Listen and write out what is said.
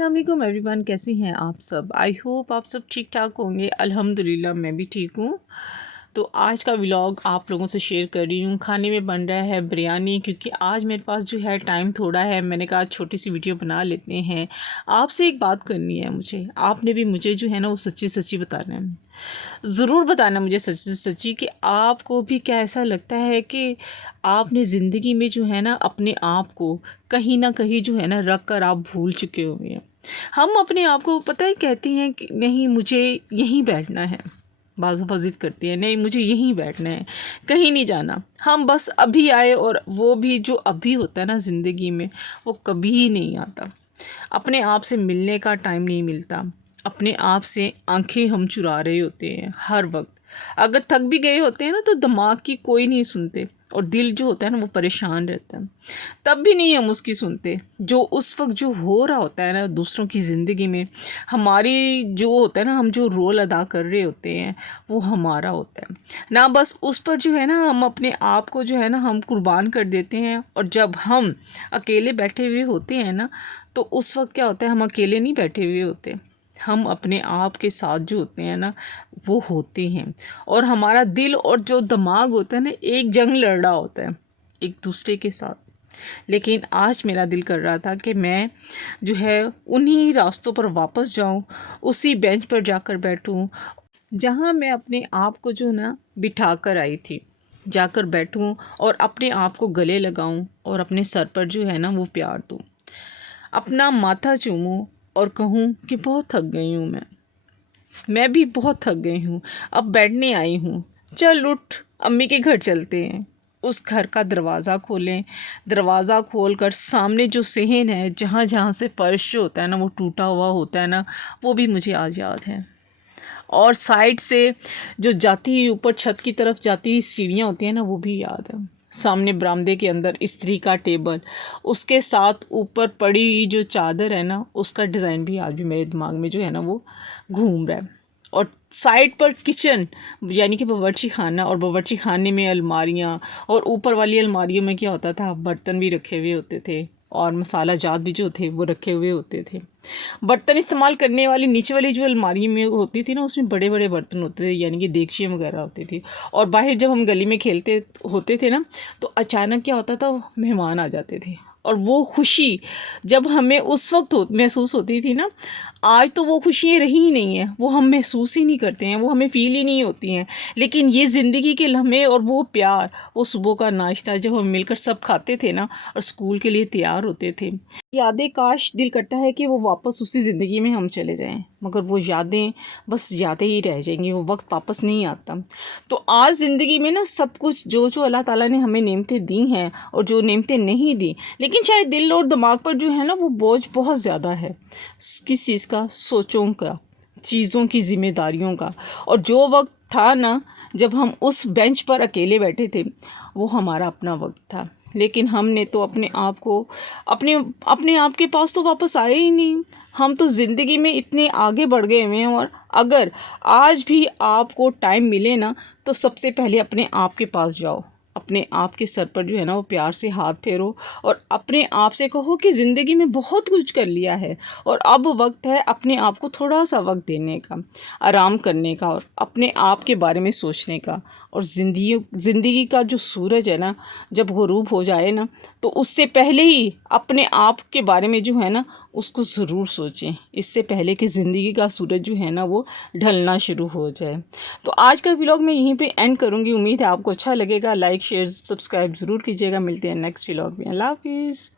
अस्सलाम वालेकुम एवरीवन, कैसी हैं आप सब। आई होप आप सब ठीक ठाक होंगे। अल्हम्दुलिल्लाह मैं भी ठीक हूँ। तो आज का व्लॉग आप लोगों से शेयर कर रही हूँ। खाने में बन रहा है बिरयानी, क्योंकि आज मेरे पास जो है टाइम थोड़ा है। मैंने कहा छोटी सी वीडियो बना लेते हैं। आपसे एक बात करनी है मुझे, आपने भी मुझे जो है ना वो सच्ची सच्ची बताना है। ज़रूर बताना मुझे सच्ची सच्ची कि आपको भी क्या ऐसा लगता है कि आपने ज़िंदगी में जो है ना अपने आप को कहीं ना कहीं जो है ना रख कर आप भूल चुके हुए हैं। हम अपने आप को पता है कहती हैं कि नहीं मुझे यहीं बैठना है, बाज़ दफ़ा ज़िद करती है नहीं मुझे यहीं बैठना है, कहीं नहीं जाना। हम बस अभी आए, और वो भी जो अभी होता है ना ज़िंदगी में वो कभी ही नहीं आता। अपने आप से मिलने का टाइम नहीं मिलता। अपने आप से आंखें हम चुरा रहे होते हैं हर वक्त। अगर थक भी गए होते हैं ना तो दिमाग की कोई नहीं सुनते, और दिल जो होता है ना वो परेशान रहता है, तब भी नहीं हम उसकी सुनते। जो उस वक्त जो हो रहा होता है ना दूसरों की ज़िंदगी में, हमारी जो होता है ना हम जो रोल अदा कर रहे होते हैं वो हमारा होता है ना। बस उस पर जो है ना हम अपने आप को जो है ना हम कुर्बान कर देते हैं। और जब हम अकेले बैठे हुए होते हैं ना तो उस वक्त क्या होता है, हम अकेले नहीं बैठे हुए होते, हम अपने आप के साथ जो होते हैं ना वो होते हैं। और हमारा दिल और जो दिमाग होता है ना एक जंग लड़ रहा होता है एक दूसरे के साथ। लेकिन आज मेरा दिल कर रहा था कि मैं जो है उन्हीं रास्तों पर वापस जाऊं, उसी बेंच पर जाकर बैठूं जहां मैं अपने आप को जो ना बिठा कर आई थी, जाकर बैठूं और अपने आप को गले लगाऊं और अपने सर पर जो है ना वो प्यार दूं, अपना माथा चूमूं और कहूं कि बहुत थक गई हूं मैं भी बहुत थक गई हूँ, अब बैठने आई हूँ, चल उठ अम्मी के घर चलते हैं। उस घर का दरवाज़ा खोलें, दरवाज़ा खोलकर सामने जो सहन है, जहाँ जहाँ से फर्श जो होता है ना वो टूटा हुआ होता है ना, वो भी मुझे आज याद है। और साइड से जो जाती हुई ऊपर छत की तरफ जाती हुई सीढ़ियाँ होती हैं ना वो भी याद है। सामने बरामदे के अंदर इस्त्री का टेबल, उसके साथ ऊपर पड़ी हुई जो चादर है ना उसका डिज़ाइन भी आज भी मेरे दिमाग में जो है ना वो घूम रहा है। और साइड पर किचन यानी कि बावर्ची खाना, और बावर्ची खाने में अलमारियाँ, और ऊपर वाली अलमारियों में क्या होता था बर्तन भी रखे हुए होते थे, और मसाला जात भी जो थे वो रखे हुए होते थे। बर्तन इस्तेमाल करने वाली नीचे वाली जो अलमारी में होती थी ना उसमें बड़े बड़े बर्तन होते थे, यानी कि देगचियाँ वगैरह होती थी। और बाहर जब हम गली में खेलते होते थे ना तो अचानक क्या होता था मेहमान आ जाते थे, और वो खुशी जब हमें उस वक्त महसूस होती थी ना, आज तो वो खुशियाँ रही ही नहीं है, वो हम महसूस ही नहीं करते हैं, वो हमें फ़ील ही नहीं होती हैं। लेकिन ये ज़िंदगी के लम्हे और वो प्यार, वो सुबह का नाश्ता जब हम मिलकर सब खाते थे ना और स्कूल के लिए तैयार होते थे, यादें काश दिल करता है कि वो वापस उसी ज़िंदगी में हम चले जाएं, मगर वो यादें बस यादें ही रह जाएंगी, वो वक्त वापस नहीं आता। तो आज ज़िंदगी में ना सब कुछ जो जो अल्लाह ताला ने हमें नेमतें दी हैं और जो नेमतें नहीं दी, लेकिन शायद दिल और दिमाग पर जो है ना वो बोझ बहुत ज़्यादा है, किस चीज़ का, सोचों का, चीज़ों की जिम्मेदारियों का। और जो वक्त था ना जब हम उस बेंच पर अकेले बैठे थे वो हमारा अपना वक्त था, लेकिन हमने तो अपने आप को अपने अपने आप के पास तो वापस आए ही नहीं। हम तो ज़िंदगी में इतने आगे बढ़ गए हुए हैं। और अगर आज भी आपको टाइम मिले ना तो सबसे पहले अपने आप के पास जाओ, अपने आप के सर पर जो है ना वो प्यार से हाथ फेरो और अपने आप से कहो कि ज़िंदगी में बहुत कुछ कर लिया है और अब वक्त है अपने आप को थोड़ा सा वक्त देने का, आराम करने का और अपने आप के बारे में सोचने का। और ज़िंदगी का जो सूरज है ना जब ग़ुरूब हो जाए ना तो उससे पहले ही अपने आप के बारे में जो है ना उसको ज़रूर सोचें, इससे पहले कि ज़िंदगी का सूरज जो है ना वो ढलना शुरू हो जाए। तो आज का व्लॉग मैं यहीं पे एंड करूँगी। उम्मीद है आपको अच्छा लगेगा। लाइक शेयर सब्सक्राइब ज़रूर कीजिएगा। मिलते हैं नेक्स्ट व्लॉग में। अल्लाह हाफिज़।